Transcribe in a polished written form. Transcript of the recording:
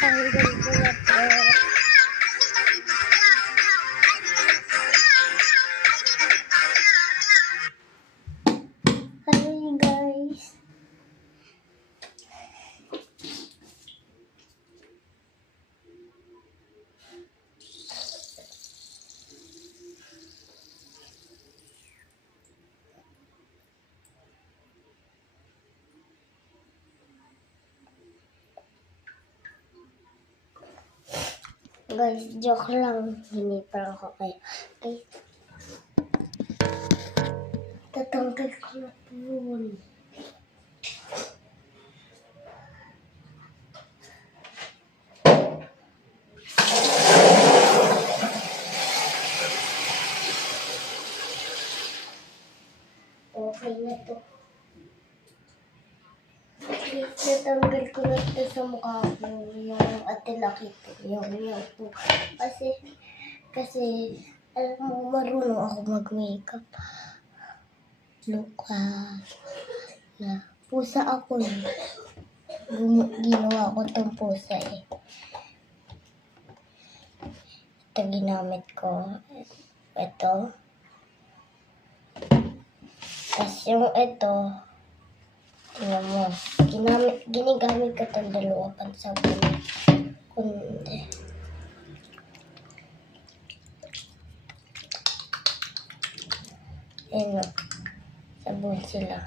Tatanggal ko na to. Hi guys. Guys, joke lang. Hinipang ako kayo. Okay. Tatanggal ko na po yun. Okay na to. Natanggal ko na ito sa mukha ko. Yung atilakit. Yung po. Kasi, alam mo, marunong ako mag-makeup. Look, na pusa ako eh. Ginawa ko tong pusa eh. Ito ginamit ko. Ito. Tapos yung ito, tingnan mo. Ginigamit ko itong dalawa pansabon. Kundi. Ayan o. Sabon sila.